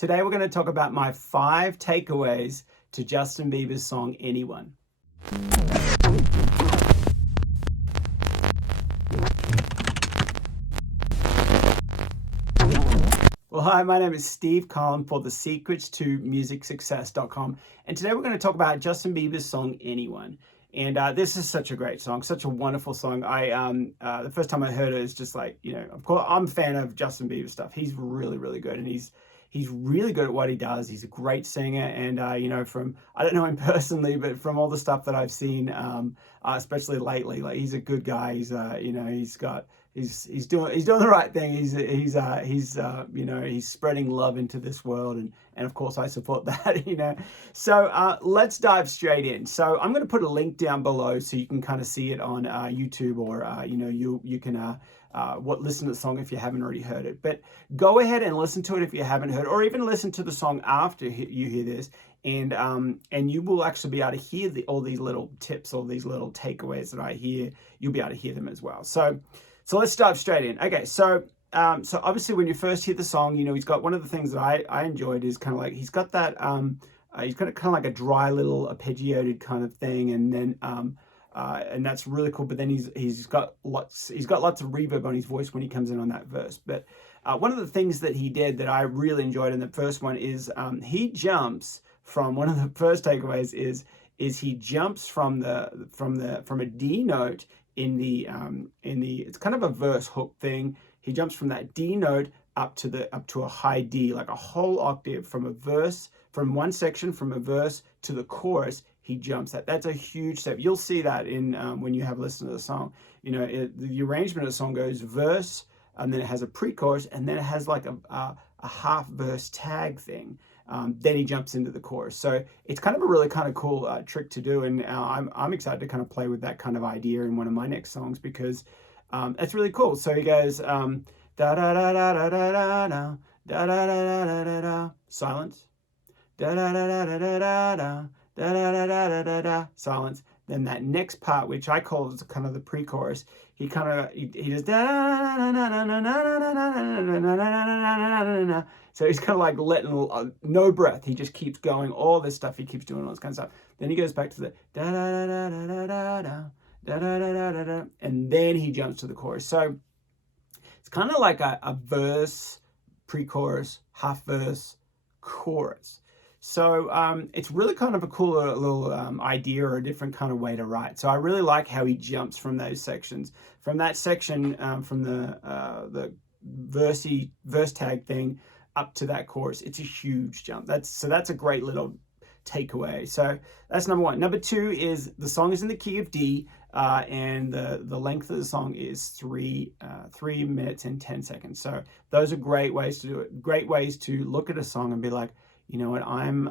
Today we're going to talk about my 5 takeaways to Justin Bieber's song, Anyone. Well, hi, my name is Steve Collom for the secrets to musicsuccess.com. And today we're going to talk about Justin Bieber's song, Anyone. And this is such a great song, such a wonderful song. The first time I heard it, it's just like, of course, I'm a fan of Justin Bieber stuff. He's really, really good. And he's really good at what he does. He's a great singer. And, I don't know him personally, but from all the stuff that I've seen, especially lately, like he's a good guy. He's doing the right thing. He's spreading love into this world, and of course I support that. So let's dive straight in. So I'm going to put a link down below so you can kind of see it on YouTube, or you can listen to the song if you haven't already heard it. But go ahead and listen to it if you haven't heard, or even listen to the song after you hear this, and you will actually be able to hear all these little tips, all these little takeaways that I hear. You'll be able to hear them as well. So let's dive straight in. Okay, so obviously when you first hear the song, he's got one of the things that I enjoyed is kind of like he's got that he's got kind of like a dry little arpeggiated kind of thing, and then and that's really cool. But then he's got lots of reverb on his voice when he comes in on that verse. But one of the things that he did that I really enjoyed in the first one is he jumps from one of the first takeaways is he jumps from a D note in the it's kind of a verse hook thing. He jumps from that D note up to a high D, like a whole octave from one section from a verse to the chorus. He jumps that. That's a huge step. You'll see that in when you have listened to the song. The arrangement of the song goes verse, and then it has a pre-chorus, and then it has like a half verse tag thing. Then he jumps into the chorus. So it's kind of a really kind of cool trick to do, and I'm excited to kind of play with that kind of idea in one of my next songs, because it's really cool. So he goes da da da da da da da da da da da da da, silence, da da da da da da da da da da da da da, silence. Then that next part, which I call kind of the pre-chorus, he does da. So he's kind of like letting no breath. He just keeps going, all this stuff. He keeps doing all this kind of stuff. Then he goes back to the da da da da da da da da da da da da, and then he jumps to the chorus. So it's kind of like a verse, pre-chorus, half verse, chorus. So it's really kind of a cool little idea, or a different kind of way to write. So I really like how he jumps from those sections, from that section, from the verse tag thing up to that chorus. It's a huge jump. That's a great little takeaway. So that's number one. Number two is the song is in the key of D, and the length of the song is 3 minutes and 10 seconds. So those are great ways to do it. Great ways to look at a song and be like, you know what, I'm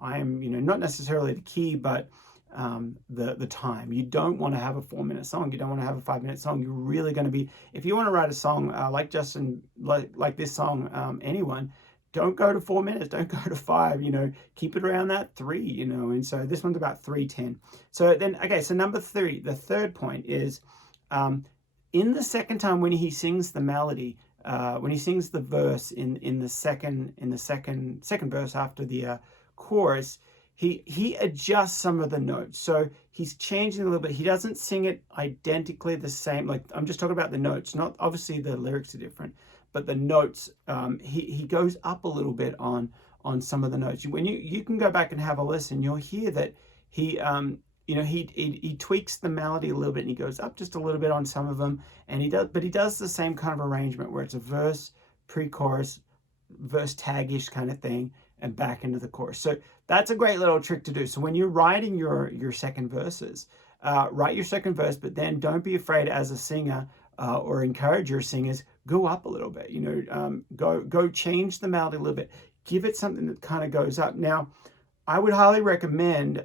not necessarily the key, but the time. You don't want to have a 4-minute song. You don't want to have a 5-minute song. You're really going to be, if you want to write a song like this song, Anyone, don't go to 4 minutes. Don't go to 5. Keep it around that 3. And so this one's about 3:10. So then, okay. So number 3, the third point is, in the second time when he sings the melody. When he sings the verse in the second verse after the chorus, he adjusts some of the notes. So he's changing a little bit. He doesn't sing it identically the same. Like, I'm just talking about the notes. Not obviously the lyrics are different, but the notes. He goes up a little bit on some of the notes. When you can go back and have a listen, you'll hear that he tweaks the melody a little bit, and he goes up just a little bit on some of them, and he does the same kind of arrangement where it's a verse, pre-chorus, verse tag-ish kind of thing, and back into the chorus. So that's a great little trick to do. So when you're writing your second verses, write your second verse, but then don't be afraid as a singer, or encourage your singers, go up a little bit. Go change the melody a little bit. Give it something that kind of goes up. Now, I would highly recommend,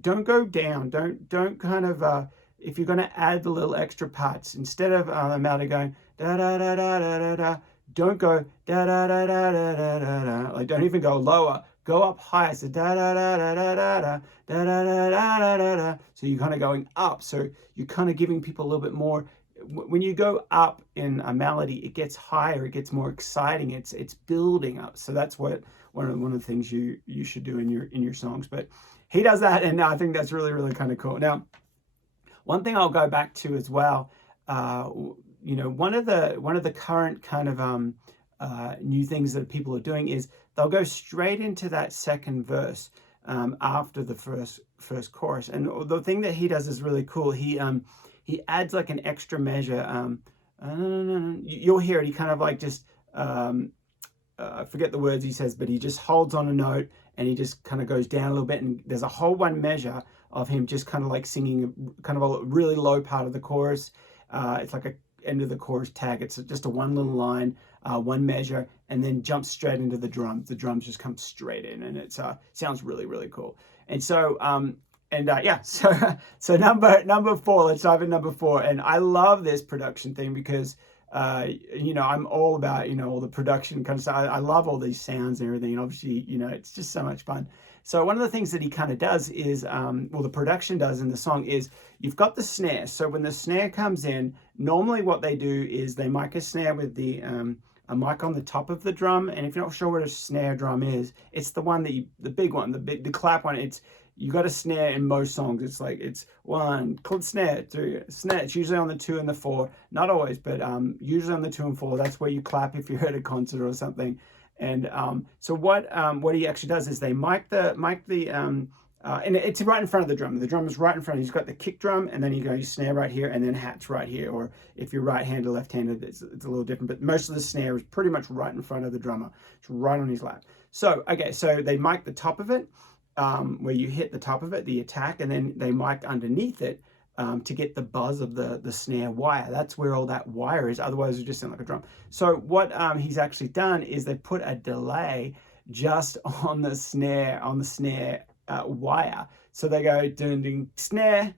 don't go down. Don't kind of, if you're going to add the little extra parts, instead of the melody going da da da da da da da, don't go da da da da da da da. Like, don't even go lower. Go up higher. So da da da da da da da da da da da da da. So you're kind of going up. So you're kind of giving people a little bit more when you go up in a melody, it gets higher, it gets more exciting, it's building up. So that's what one of the things you should do in your songs. But he does that, and I think that's really, really kind of cool. Now, one thing I'll go back to as well, one of the current kind of new things that people are doing is they'll go straight into that second verse after the first chorus. And the thing that he does is really cool. He adds like an extra measure. You'll hear it. He kind of like just I forget the words he says, but he just holds on a note and he just kind of goes down a little bit, and there's a whole one measure of him just kind of like singing kind of a really low part of the chorus. It's like a end of the chorus tag. It's just a one little line, one measure, and then jumps straight into the drums. The drums just come straight in, and it sounds really, really cool. And so so number 4, let's dive in number 4. And I love this production thing because I'm all about all the production kind of stuff. I love all these sounds and everything, and obviously it's just so much fun. So one of the things that he kind of does is, the production does in the song is you've got the snare. So when the snare comes in, normally what they do is they mic a snare with the a mic on the top of the drum. And if you're not sure what a snare drum is, it's the one that the big one, the clap one. You got a snare in most songs. It's 1 snare, 2 snare. It's usually on the 2 and the 4, not always, but usually on the 2 and 4. That's where you clap if you're at a concert or something. And so what he actually does is they mic the and it's right in front of the drum. The drum is right in front. He's got the kick drum, and then you go your snare right here, and then hats right here. Or if you're right-handed, left-handed, it's a little different. But most of the snare is pretty much right in front of the drummer. It's right on his lap. So so they mic the top of it, where you hit the top of it, the attack, and then they mic underneath it to get the buzz of the snare wire. That's where all that wire is. Otherwise, it just sounds like a drum. So what he's actually done is they put a delay just on the snare wire. So they go ding ding snare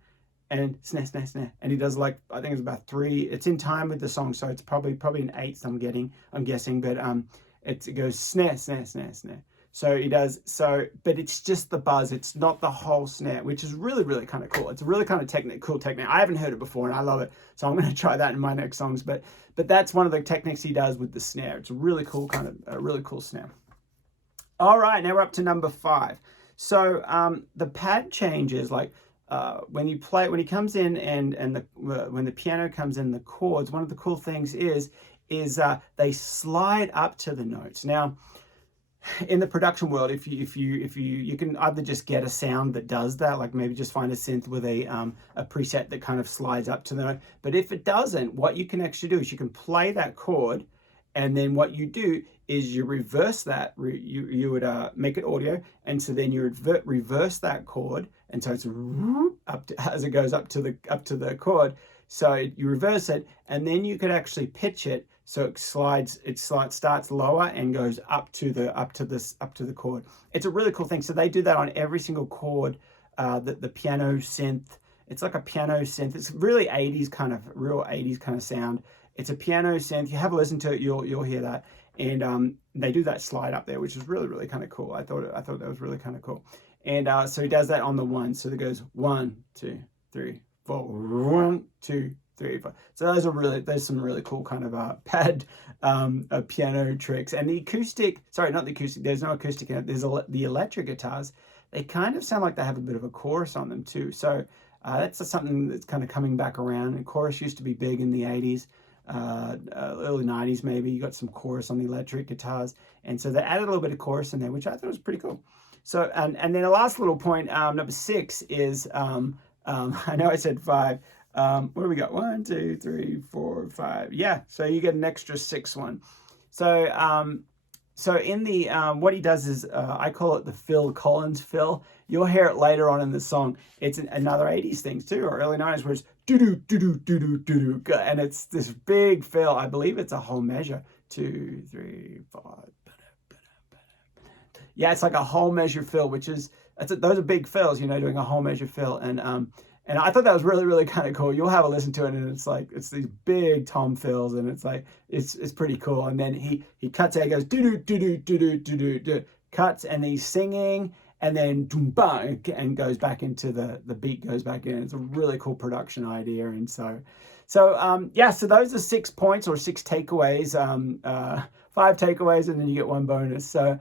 and snare snare snare, and he does like I think it's about 3. It's in time with the song, so it's probably an 8th. I'm guessing, but it goes snare snare snare snare. So he does but it's just the buzz. It's not the whole snare, which is really, really kind of cool. It's a really kind of cool technique. I haven't heard it before, and I love it. So I'm going to try that in my next songs. But that's one of the techniques he does with the snare. It's a really cool a really cool snare. All right, now we're up to number 5. So the pad changes, like when he comes in and when the piano comes in, the chords. One of the cool things is they slide up to the notes. Now, in the production world, if you can either just get a sound that does that, like maybe just find a synth with a preset that kind of slides up to the note. But if it doesn't, what you can actually do is you can play that chord, and then what you do is you reverse that. You would make it audio, and so then you would reverse that chord, and so it's up to, as it goes up to the chord. So you reverse it, and then you could actually pitch it. So it starts lower and goes up to the chord. It's a really cool thing. So they do that on every single chord. The piano synth. It's like a piano synth. It's really 80s kind of real 80s kind of sound. It's a piano synth. You have a listen to it, you'll hear that. And they do that slide up there, which is really, really kind of cool. I thought that was really kind of cool. And so he does that on the 1. So it goes 1, 2, 3, 4. 1, 2, 3, 4. So there's some really cool kind of pad piano tricks. And the acoustic, sorry, not the acoustic, there's no acoustic in it. There's the electric guitars. They kind of sound like they have a bit of a chorus on them too. So that's something that's kind of coming back around. And chorus used to be big in the 80s, early 90s maybe. You got some chorus on the electric guitars. And so they added a little bit of chorus in there, which I thought was pretty cool. So, and then the last little point, number 6 is, I know I said 5. What do we got? 1, 2, 3, 4, 5. Yeah, so you get an extra 6 one. So so in the what he does is I call it the Phil Collins fill. You'll hear it later on in the song. It's another 80s thing too, or early 90s, where it's do do do do do do do do, and it's this big fill. I believe it's a whole measure. 2, 3, 4. Yeah, it's like a whole measure fill, which is those are big fills, doing a whole measure fill. And I thought that was really, really kind of cool. You'll have a listen to it, and it's these big tom fills, and it's pretty cool. And then he cuts out, he goes do do do do do do do do, cuts, and he's singing, and then boom, bang, and goes back into the beat goes back in. It's a really cool production idea, and so Yeah, so those are 6 points or 6 takeaways, 5 takeaways, and then you get 1 bonus. So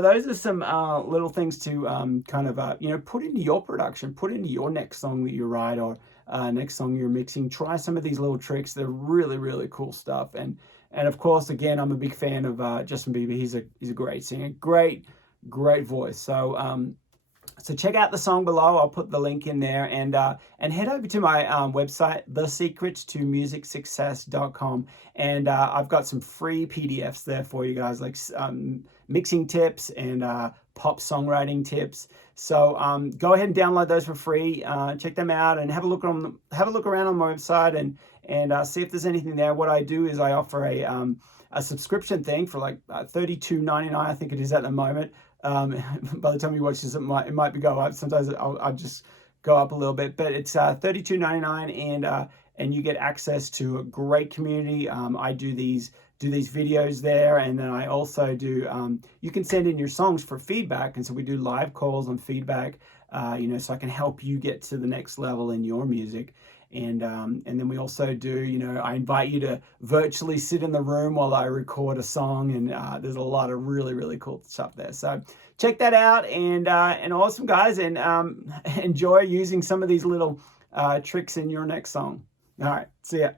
those are some little things to kind of, put into your production, put into your next song that you write, or next song you're mixing. Try some of these little tricks. They're really, really cool stuff. And of course, again, I'm a big fan of Justin Bieber. He's a great singer, great voice. So check out the song below. I'll put the link in there, and head over to my website, thesecretstomusicsuccess.com, and I've got some free PDFs there for you guys, like mixing tips and pop songwriting tips. So go ahead and download those for free. Check them out and have a look around on my website and see if there's anything there. What I do is I offer a subscription thing for like $32.99, I think it is at the moment. By the time you watch this, it might be go up. Sometimes I'll just go up a little bit, but it's $32.99, and you get access to a great community. I do these videos there, and then I also do. You can send in your songs for feedback, and so we do live calls on feedback. So I can help you get to the next level in your music. And then we also do, I invite you to virtually sit in the room while I record a song, and there's a lot of really, really cool stuff there. So check that out, and awesome, guys, and enjoy using some of these little tricks in your next song. All right, see ya.